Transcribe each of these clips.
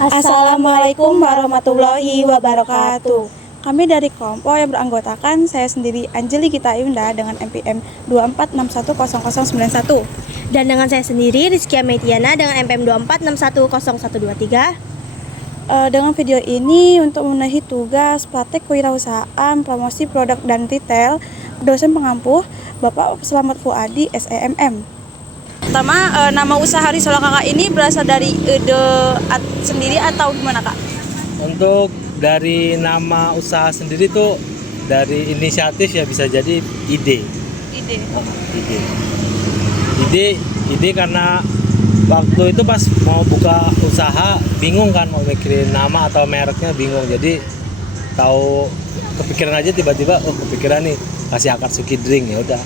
Assalamualaikum warahmatullahi wabarakatuh. Kami dari kelompok yang beranggotakan saya sendiri Anjeli Gita Yunda dengan NPM 24610091 Dan dengan saya sendiri Rizky Ametiana dengan NPM 24610123. Dengan video ini untuk memenuhi tugas praktek kewirausahaan, promosi produk dan retail, dosen pengampu Bapak Selamat Fuadi SEMM. Pertama, nama usaha Risola Kakak ini berasal dari ide sendiri atau gimana Kak? Untuk dari nama usaha sendiri tuh dari inisiatif ya, bisa jadi ide. Ide karena waktu itu pas mau buka usaha bingung kan, mau mikirin nama atau mereknya bingung, jadi tahu kepikiran aja tiba-tiba kepikiran nih kasih Akatsuki drink, ya udah.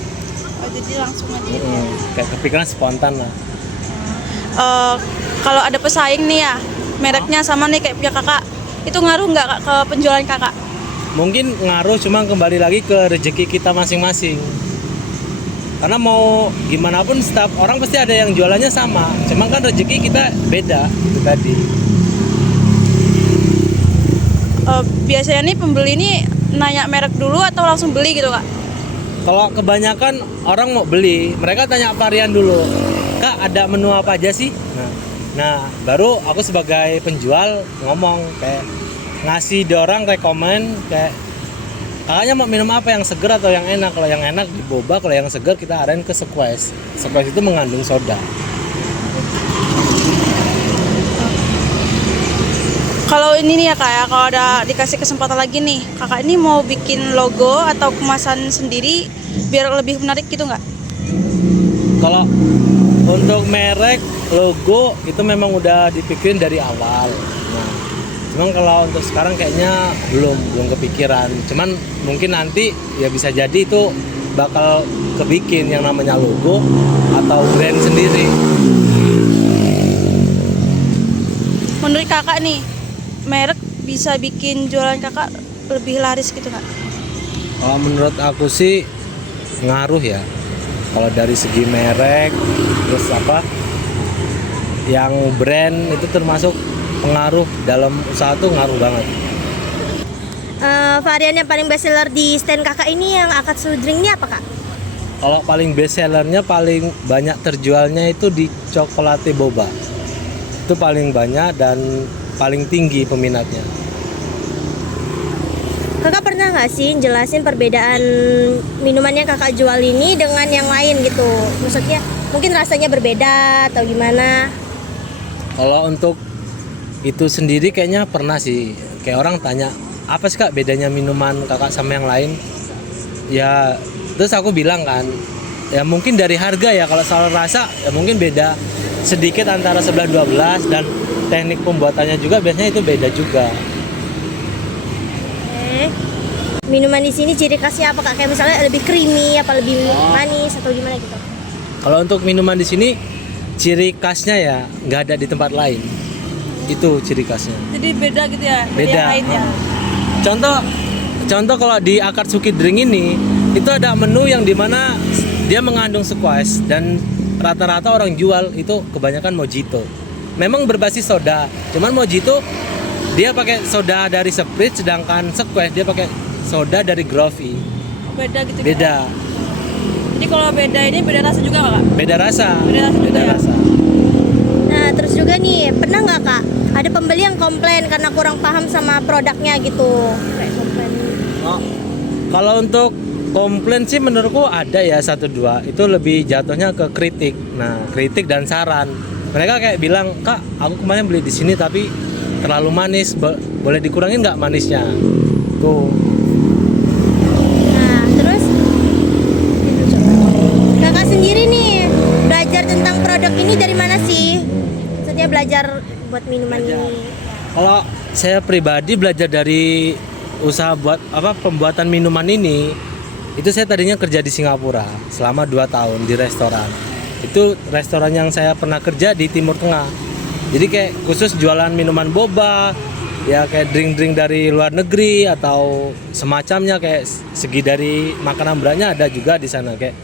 Jadi langsung aja. Kayak kepikiran spontan lah. Kalau ada pesaing nih ya, mereknya sama nih kayak punya Kakak, itu ngaruh nggak Kak ke penjualan Kakak? Mungkin ngaruh, cuma kembali lagi ke rezeki kita masing-masing. Karena mau gimana pun setiap orang pasti ada yang jualannya sama, cuma kan rezeki kita beda, itu tadi. Biasanya nih pembeli ini nanya merek dulu atau langsung beli gitu Kak? Kalau kebanyakan orang mau beli, mereka tanya varian dulu. Kak, ada menu apa aja sih? Nah, baru aku sebagai penjual ngomong, kayak ngasih orang rekomen, kayak kakaknya mau minum apa, yang seger atau yang enak. Kalau yang enak di boba, kalau yang seger kita arahin ke squash. Squash itu mengandung soda. Kalau ini nih ya Kak ya, kalau ada dikasih kesempatan lagi nih, Kakak ini mau bikin logo atau kemasan sendiri biar lebih menarik gitu nggak? Kalau untuk merek, logo itu memang udah dipikirin dari awal. Nah, cuman kalau untuk sekarang kayaknya belum kepikiran. Cuman mungkin nanti ya bisa jadi itu bakal kebikin yang namanya logo atau brand sendiri. Menurut Kakak nih, merek bisa bikin jualan Kakak lebih laris gitu nggak? Kalau menurut aku sih ngaruh ya. Kalau dari segi merek, terus yang brand itu termasuk pengaruh dalam usaha tuh ngaruh banget. Varian yang paling best seller di stand Kakak ini yang Akatsuki drink ini apa Kak? Kalau paling best sellernya, paling banyak terjualnya itu di coklat boba. Itu paling banyak dan paling tinggi peminatnya. Kakak pernah nggak sih jelasin perbedaan minuman yang Kakak jual ini dengan yang lain gitu? Maksudnya mungkin rasanya berbeda atau gimana? Kalau untuk itu sendiri kayaknya pernah sih. Kayak orang tanya, apa sih Kak bedanya minuman Kakak sama yang lain? Ya, terus aku bilang kan, ya mungkin dari harga ya. Kalau soal rasa ya mungkin beda sedikit antara 11-12, dan teknik pembuatannya juga biasanya itu beda juga. Minuman di sini ciri khasnya apa Kak? Kayak misalnya lebih creamy, apa lebih manis atau gimana gitu? Kalau untuk minuman di sini ciri khasnya ya nggak ada di tempat lain. Itu ciri khasnya. Jadi beda gitu ya? Dari Beda. yang lain ya? Contoh kalau di Akatsuki drink ini itu ada menu yang dimana dia mengandung squash, dan rata-rata orang jual itu kebanyakan mojito. Memang berbasis soda, cuman mojito dia pakai soda dari Sprite, sedangkan squash dia pakai soda dari Groovy. Beda gitu? Beda. Jadi kalau beda ini beda rasa juga nggak Kak? Beda rasa. Beda rasa. Nah terus juga nih, pernah nggak Kak ada pembeli yang komplain karena kurang paham sama produknya gitu? Kayak komplain. Oh, kalau untuk komplain sih menurutku ada ya, 1-2. Itu lebih jatuhnya ke kritik. Nah, kritik dan saran. Mereka kayak bilang, Kak, aku kemarin beli di sini tapi terlalu manis. Boleh dikurangin nggak manisnya? Tuh. Nah terus Kakak sendiri nih belajar tentang produk ini dari mana sih? Maksudnya belajar buat minuman ini. Kalau saya pribadi belajar dari usaha pembuatan minuman ini, itu saya tadinya kerja di Singapura selama 2 tahun di restoran. Itu restoran yang saya pernah kerja di Timur Tengah. Jadi kayak khusus jualan minuman boba, ya kayak drink-drink dari luar negeri atau semacamnya, kayak segi dari makanan beratnya ada juga di sana, kayak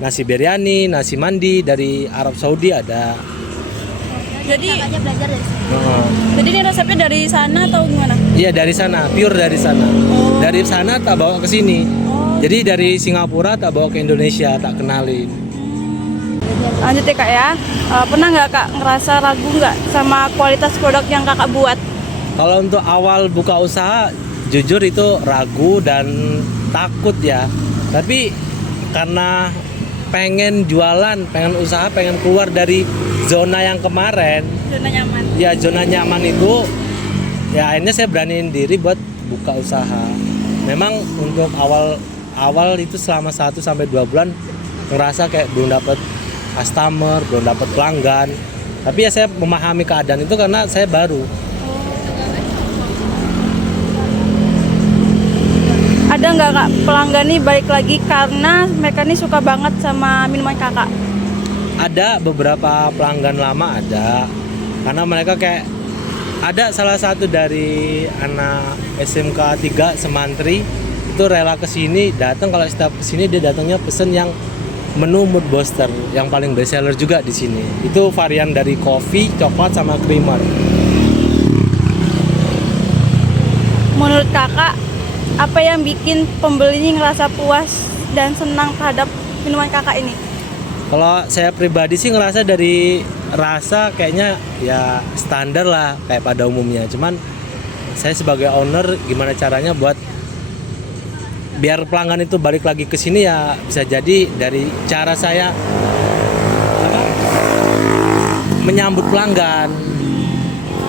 nasi biryani, nasi mandi dari Arab Saudi ada. Jadi- kakaknya belajar dari sini. Heeh. Jadi ini resepnya dari sana atau gimana? Iya dari sana, pure dari sana. Dari sana tak bawa ke sini. Jadi dari Singapura tak bawa ke Indonesia, tak kenalin. Lanjut ya kak ya. Pernah nggak kak ngerasa ragu nggak sama kualitas produk yang kakak buat? Kalau untuk awal buka usaha, jujur itu ragu dan takut ya. Tapi karena pengen jualan, pengen usaha, pengen keluar dari zona yang kemarin, Zona nyaman. ya zona nyaman itu, ya akhirnya saya beraniin diri buat buka usaha. Memang untuk awal itu selama 1 sampai 2 bulan ngerasa kayak belum dapat customer, belum dapat pelanggan. Tapi ya saya memahami keadaan itu karena saya baru. Ada nggak kak pelanggan nih balik lagi karena mereka nih suka banget sama minuman kakak? Ada beberapa pelanggan lama ada, karena mereka kayak ada salah satu dari anak SMK 3 Semantri itu rela kesini, datang kalau setiap kesini dia datangnya pesen yang menu mood booster yang paling best seller juga di sini. Itu varian dari kopi, coklat sama creamer. Menurut kakak, apa yang bikin pembeli ini ngerasa puas dan senang terhadap minuman kakak ini? Kalau saya pribadi sih ngerasa dari rasa kayaknya ya standar lah kayak pada umumnya. Cuman saya sebagai owner gimana caranya buat biar pelanggan itu balik lagi ke sini ya bisa jadi dari cara saya menyambut pelanggan.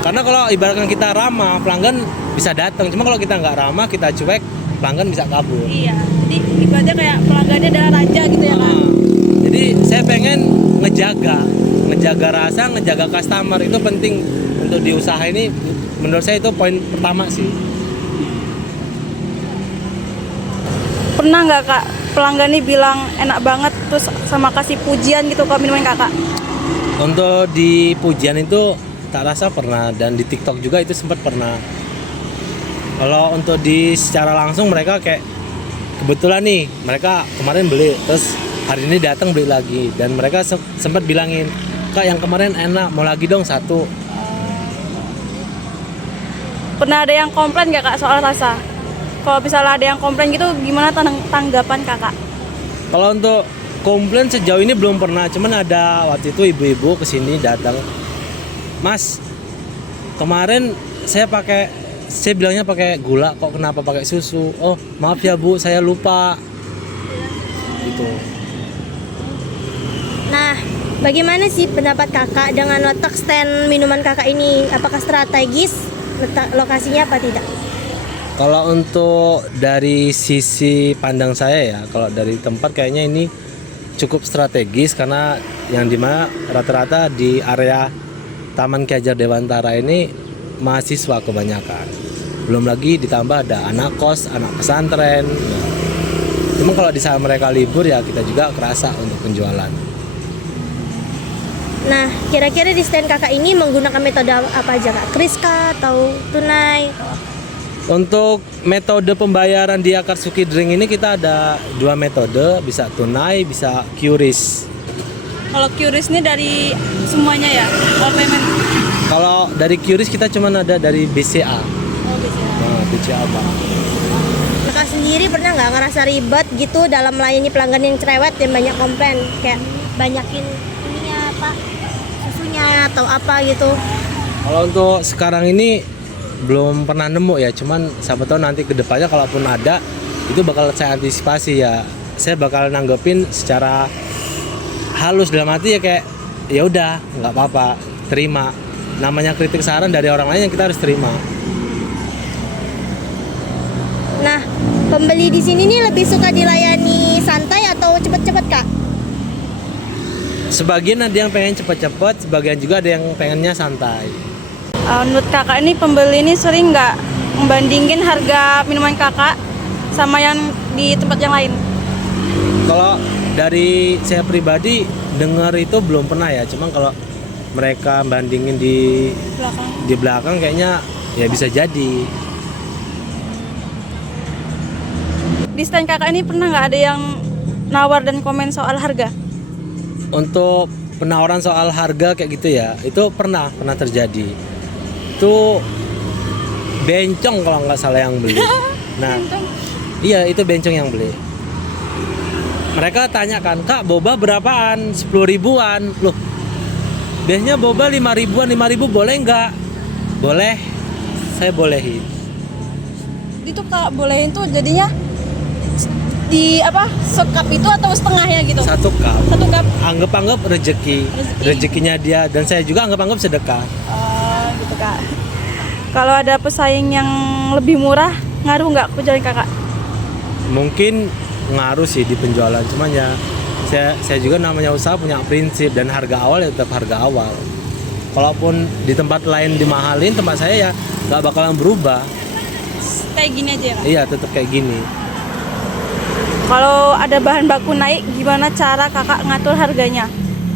Karena kalau ibaratkan kita ramah, pelanggan bisa datang. Cuma kalau kita nggak ramah, kita cuek, pelanggan bisa kabur. Iya, jadi ibaratnya kayak pelanggannya adalah raja gitu ya kan? Jadi saya pengen ngejaga rasa, ngejaga customer itu penting untuk di usaha ini. Menurut saya itu poin pertama sih. Pernah nggak kak pelanggan nih bilang enak banget terus sama kasih pujian gitu ke minuman kakak? Untuk di pujian itu tak rasa pernah, dan di TikTok juga itu sempat pernah. Kalau untuk di secara langsung mereka kayak kebetulan nih mereka kemarin beli terus hari ini datang beli lagi, dan mereka sempat bilangin, "Kak, yang kemarin enak, mau lagi dong satu." Pernah ada yang komplain nggak kak soal rasa? Kalau misalnya ada yang komplain gitu, gimana tanggapan kakak? Kalau untuk komplain sejauh ini belum pernah, cuman ada waktu itu ibu-ibu kesini datang, "Mas, kemarin saya bilangnya pakai gula, kok kenapa pakai susu? Oh, maaf ya Bu, saya lupa." Gitu. Nah, bagaimana sih pendapat kakak dengan letak stand minuman kakak ini? Apakah strategis letak lokasinya apa tidak? Kalau untuk dari sisi pandang saya ya, kalau dari tempat kayaknya ini cukup strategis karena yang dimana rata-rata di area Taman Ki Hajar Dewantara ini mahasiswa kebanyakan. Belum lagi ditambah ada anak kos, anak pesantren. Cuma kalau di saat mereka libur ya kita juga kerasa untuk penjualan. Nah, kira-kira di stand kakak ini menggunakan metode apa aja kak? Kris kah atau tunai? Untuk metode pembayaran di Akatsuki Drink ini kita ada 2 metode, bisa tunai, bisa QRIS. Kalau QRIS ini dari semuanya ya? All payment? Kalau dari QRIS kita cuma ada dari BCA. Oh, bisa. Nah, BCA Bank. Kakak sendiri pernah nggak ngerasa ribet gitu dalam melayani pelanggan yang cerewet dan banyak komplain? Kayak banyakin ininya apa, susunya atau apa gitu? Kalau untuk sekarang ini belum pernah nemu ya, cuman siapa tahu nanti kedepannya kalaupun ada itu bakal saya antisipasi ya. Saya bakal nanggepin secara halus dalam arti ya kayak ya udah nggak apa-apa, terima. Namanya kritik saran dari orang lain yang kita harus terima. Nah, pembeli di sini nih lebih suka dilayani santai atau cepet-cepet kak? Sebagian ada yang pengen cepet-cepet, sebagian juga ada yang pengennya santai. Menurut kakak ini pembeli ini sering nggak membandingin harga minuman kakak sama yang di tempat yang lain? Kalau dari saya pribadi dengar itu belum pernah ya, cuman kalau mereka bandingin Belakang. di belakang kayaknya ya bisa jadi. Di stand kakak ini pernah nggak ada yang nawar dan komen soal harga? Untuk penawaran soal harga kayak gitu ya, itu pernah terjadi. Itu Bencong kalau nggak salah yang beli. Nah, iya itu Bencong yang beli. Mereka tanyakan, Kak, boba berapaan? 10 ribuan. Loh, biasanya boba 5 ribuan, 5 ribu boleh nggak? Boleh, saya bolehin. Itu Kak bolehin tuh jadinya di apa, sekap itu atau setengahnya gitu? 1 cup. 1 cup. Anggap rezekinya dia, dan saya juga anggap sedekah. Oh gitu Kak. Kalau ada pesaing yang lebih murah, ngaruh nggak ke jalan Kakak? Mungkin ngaruh sih di penjualan, cuman ya saya juga namanya usaha punya prinsip, dan harga awal ya tetap harga awal. Kalaupun di tempat lain dimahalin, tempat saya ya nggak bakalan berubah. Kayak gini aja ya Kak? Iya, tetap kayak gini. Kalau ada bahan baku naik, gimana cara Kakak ngatur harganya?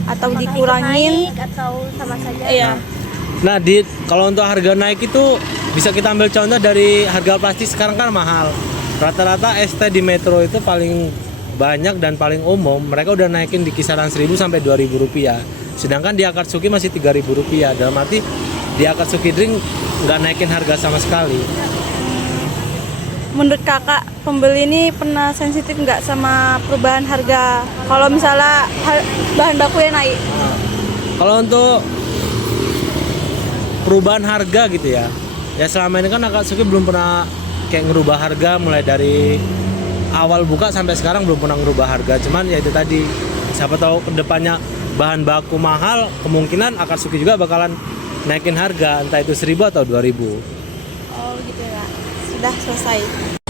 Atau Apakah dikurangin? itu naik atau sama saja? Iya. Nah, kalau untuk harga naik itu bisa kita ambil contoh dari harga plastik sekarang kan mahal. Rata-rata ST di Metro itu paling banyak dan paling umum, mereka udah naikin di kisaran 1.000 sampai 2.000 rupiah. Sedangkan di Akatsuki masih 3.000 rupiah. Dalam arti di Akatsuki Drink nggak naikin harga sama sekali. Menurut Kakak, pembeli ini pernah sensitif nggak sama perubahan harga? Kalau misalnya bahan baku yang naik? Kalau untuk perubahan harga gitu ya selama ini kan Akatsuki belum pernah kayak ngerubah harga, mulai dari awal buka sampai sekarang belum pernah ngerubah harga. Cuman ya itu tadi, siapa tahu kedepannya bahan baku mahal, kemungkinan Akatsuki juga bakalan naikin harga, entah itu 1.000 atau 2.000. Oh gitu ya. Sudah selesai.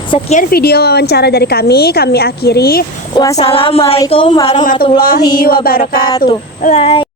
Sekian video wawancara dari kami akhiri. Wassalamualaikum warahmatullahi wabarakatuh. Bye.